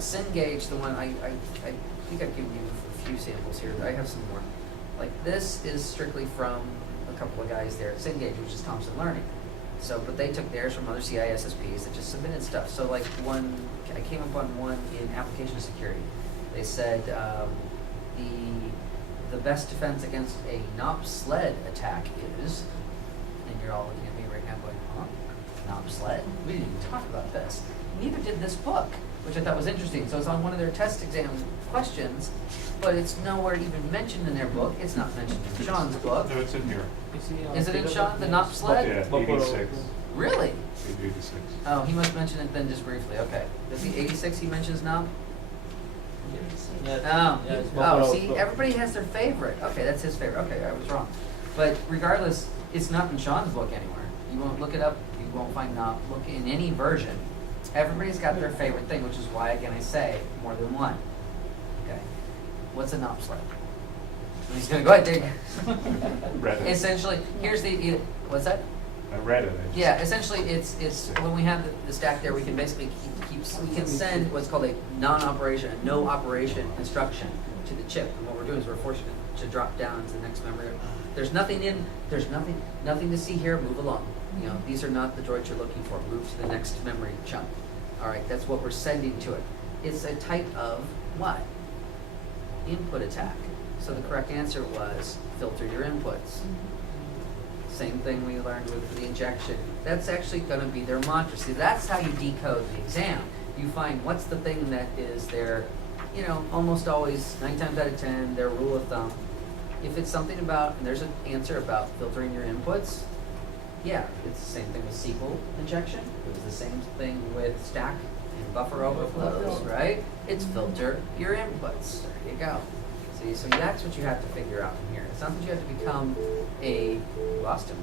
Cengage, the one I think I've given you a few samples here. I have some more. Like this is strictly from a couple of guys there at Cengage, which is Thompson Learning. So, but they took theirs from other CISSPs that just submitted stuff. So like I came up on one in application security. They said the best defense against a NOP sled attack is, and you're all looking at me right now going, huh? NOP sled? We didn't even talk about this. Neither did this book, which I thought was interesting. So it's on one of their test exam questions, but it's nowhere even mentioned in their book. It's not mentioned in Sean's book. No, it's in here. Is it in Sean, the NOP sled? Yeah, 86. Really? 86. Oh, he must mention it then just briefly. Okay. Does he 86 he mentions NOP? Oh, see, everybody has their favorite. Okay, that's his favorite. Okay, I was wrong. But regardless, it's not in Sean's book anywhere. You won't look it up. You won't find NOP. Look in any version. Everybody's got their favorite thing, which is why, again, I say more than one. Okay. What's a NOP sled? He's going to go ahead, Dave. Essentially, here's the, what's that? I read it. Yeah, essentially, it's when we have the stack there, we can basically we can send what's called a non-operation, a no operation instruction to the chip. And what we're doing is we're forcing it to drop down to the next memory. There's nothing to see here. Move along. You know, these are not the droids you're looking for. Move to the next memory chunk. All right, that's what we're sending to it. It's a type of what? Input attack. So the correct answer was filter your inputs. Same thing we learned with the injection. That's actually going to be their mantra. See, that's how you decode the exam. You find what's the thing that is their, you know, almost always, 9 times out of 10, their rule of thumb. If it's something about, and there's an answer about filtering your inputs, yeah, it's the same thing with SQL injection. It was the same thing with stack and buffer overflows, right? It's filter your inputs. There you go. See, so that's what you have to figure out from here. It's not that you have to become you lost him.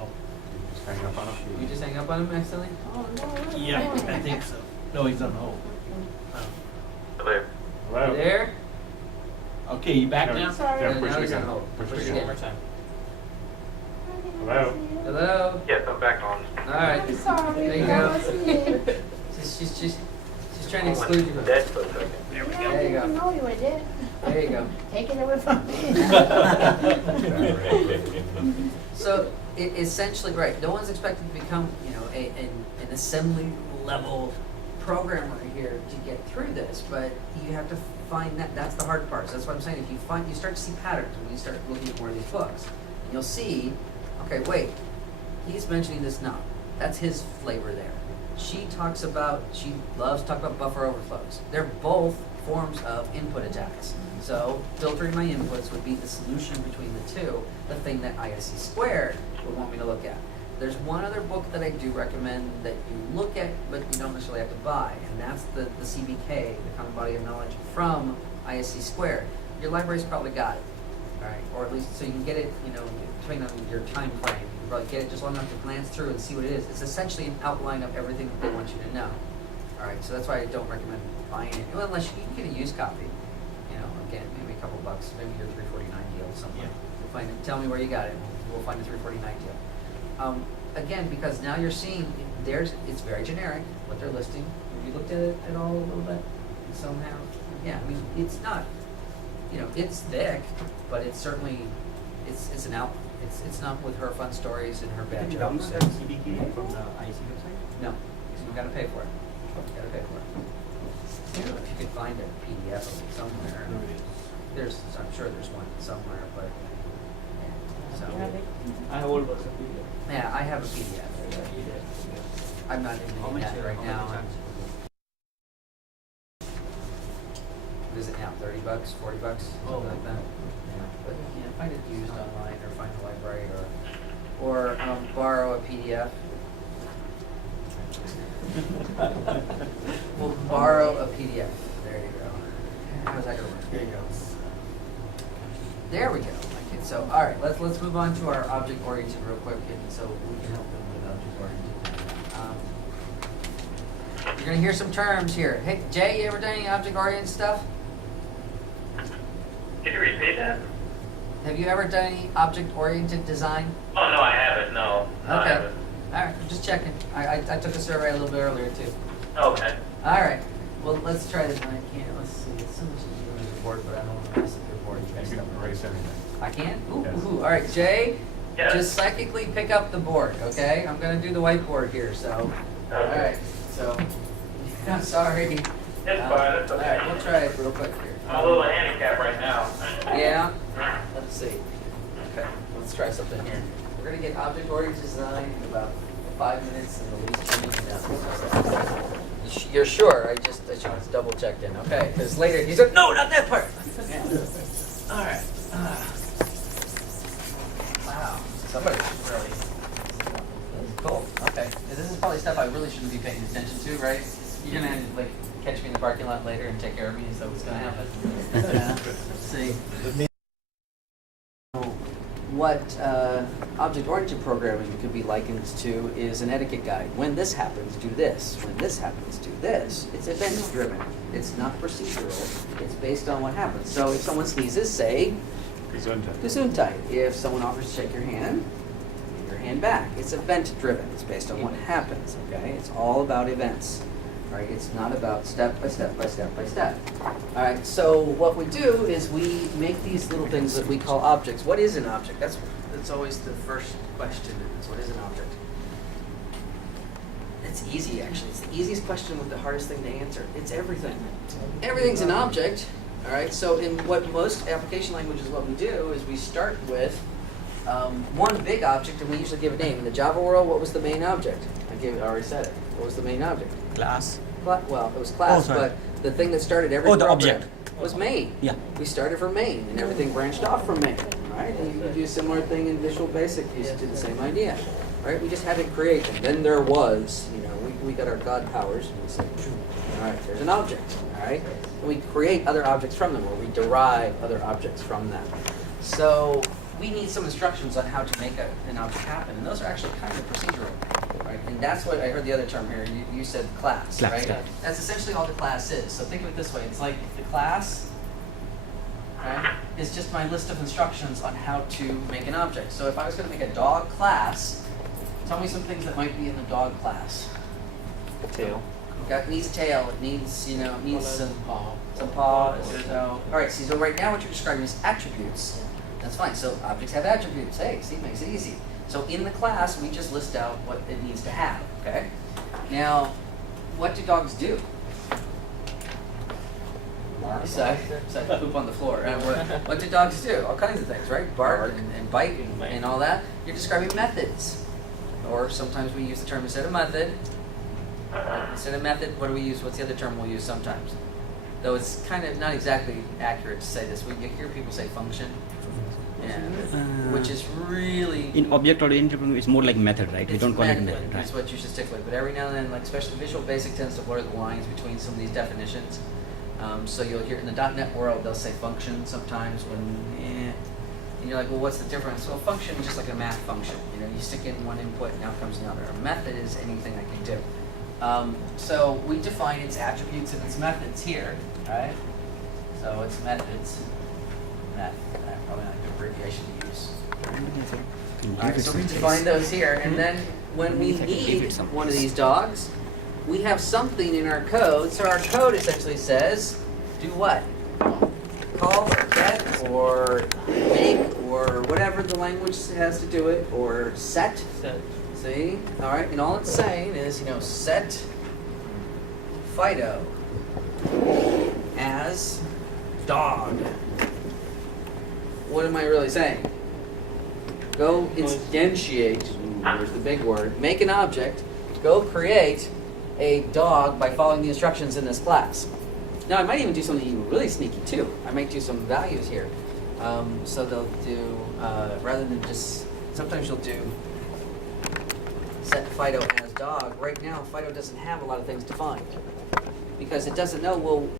Oh, you just hang up on him? You just hang up on him accidentally? Oh, no. Yeah, I think so. No, he's on hold. Hello. You there? Okay, you back now? Sorry. Yeah, No, push now it he's on again. hold. Push it Push again. again. One more time. Hello? Hello? Yes, I'm back on. All right. I'm sorry. There you that go. was me. She's trying to exclude you from Dead for a second. There we Yeah, go. I There you didn't go. know you were dead. There you go. Take it away from me. So essentially, right, no one's expected to become, you know, an assembly level programmer here to get through this, but you have to find that's the hard part. So that's what I'm saying. If you start to see patterns when you start looking at more of these books, and you'll see, okay, wait, he's mentioning this now. That's his flavor there. She loves to talk about buffer overflows. They're both forms of input attacks. So filtering my inputs would be the solution between the two, the thing that ISC squared would want me to look at. There's one other book that I do recommend that you look at, but you don't necessarily have to buy, and that's the CBK, the Common Body of Knowledge from ISC squared. Your library's probably got it, all right? Or at least so you can get it, you know, depending on your time frame, you can probably get it just long enough to glance through and see what it is. It's essentially an outline of everything that they want you to know. All right, so that's why I don't recommend buying it, well, unless you can get a used copy. You know, again, maybe a couple bucks, maybe your $3.49 deal somewhere. Yeah. We'll find it. Tell me where you got it. We'll find a $3.49 deal. Again, because now you're seeing it's very generic what they're listing. Have you looked at it at all a little bit somehow? Yeah, I mean it's not, you know, it's thick, but it's certainly it's an out. It's not with her fun stories and her bad jokes. CBK from the IC website? No, you got to pay for it. You got to pay for it. If you could find a PDF of it somewhere, I'm sure there's one somewhere, but yeah, so. I have all books of PDF. Yeah, I have a PDF. I'm not How in much? that right how now. many times? What is it now? $30, $40, something like that. Yeah, but find it used online, or find a library, or borrow a PDF. We'll borrow a PDF. There you go. How's that gonna work? There you go. There we go. Okay, so all right, let's move on to our object oriented real quick, and so we can help them with object oriented. You're gonna hear some terms here. Hey, Jay, you ever done any object oriented stuff? Could you repeat that? Have you ever done any object oriented design? Oh, no, I haven't. No. No, I Okay. haven't. All right, I'm just checking. I took a survey a little bit earlier too. Okay. All right. Well, let's try this. I can't. Let's see. It's so much easier with the board, but I don't want to mess up your board. You guys You can know. erase anything. I can? Ooh, Yes. ooh. All right, Jay. Yes. Just psychically pick up the board, okay? I'm gonna do the whiteboard here, so. All right. So. I'm sorry. It's fine, it's All okay. right, we'll try it real quick here. I'm a little handicapped right now. Yeah. Let's see. Okay. Let's try something here. We're gonna get object-oriented design in about 5 minutes and the least you need to know. You're sure? I should double checked in, okay? Because later you said, no, not that part. Yeah. All right. Wow. Somebody really. Cool. Okay. This is probably stuff I really shouldn't be paying attention to, right? You're gonna like catch me in the parking lot later and take care of me. Is that what's gonna happen? Let's see. What object-oriented programming could be likened to is an etiquette guide. When this happens, do this. When this happens, do this. It's event-driven. It's not procedural. It's based on what happens. So if someone sneezes, say, Gesundheit. Gesundheit. If someone offers to shake your hand, give your hand back. It's event-driven. It's based on what happens, okay? It's all about events. All right, it's not about step by step by step by step. All right, so what we do is we make these little things that we call objects. What is an object? That's always the first question. Is what is an object? It's easy, actually. It's the easiest question with the hardest thing to answer. It's everything. Everything's an object. All right, so in what most application languages, what we do is we start with one big object, and we usually give a name. In the Java world, what was the main object? I already said it. What was the main object? Class. Well, it was class, sorry. but the thing that started every Oh, the program object. was main. Yeah. We started from main, and everything branched off from main, right? And you could do a similar thing in Visual Basic. You used to do the same idea, right? We just had to create them. Then there was, we got our God powers, and we said, all right, there's an object, all right? And we create other objects from them, or we derive other objects from them. So we need some instructions on how to make an object happen, and those are actually kind of procedural, right? And that's what I heard the other term here. You said class, Class, right? yeah. That's essentially all the class is. So think of it this way: it's like the class, right, is just my list of instructions on how to make an object. So if I was going to make a dog class, tell me some things that might be in the dog class. Tail. It needs a tail. It needs, it needs some paws. So, all right. So right now, what you're describing is attributes. That's fine. So objects have attributes. Hey, see, it makes it easy. So in the class, we just list out what it needs to have. Okay. Now, what do dogs do? Besides poop on the floor. What do dogs do? All kinds of things, right? Bark and bite and all that. You're describing methods. Or sometimes we use the term instead of method. Instead of method, what do we use? What's the other term we'll use sometimes? Though it's kind of not exactly accurate to say this. We hear people say function. Yeah, which is really... In object-oriented programming, it's more like method, right? We It's don't call it method, method, right? is what you should stick with. But every now and then, like especially Visual Basic tends to blur the lines between some of these definitions. So you'll hear in the .NET world, they'll say function sometimes when, and you're like, well, what's the difference? Well, function is just like a math function. You stick in one input and out comes another. A method is anything I can do. So we define its attributes and its methods here, right? So its methods, probably not a good abbreviation to use. All right, so we define those here, and then when we need one of these dogs, we have something in our code. So our code essentially says, do what? Call or get or make or whatever the language has to do it, or set. See? All right, and all it's saying is, set Fido as dog. What am I really saying? Go instantiate, there's the big word, make an object, go create a dog by following the instructions in this class. Now I might even do something really sneaky too. I might do some values here. So they'll do, rather than just, sometimes you'll do set Fido as dog. Right now Fido doesn't have a lot of things defined because it doesn't know, well,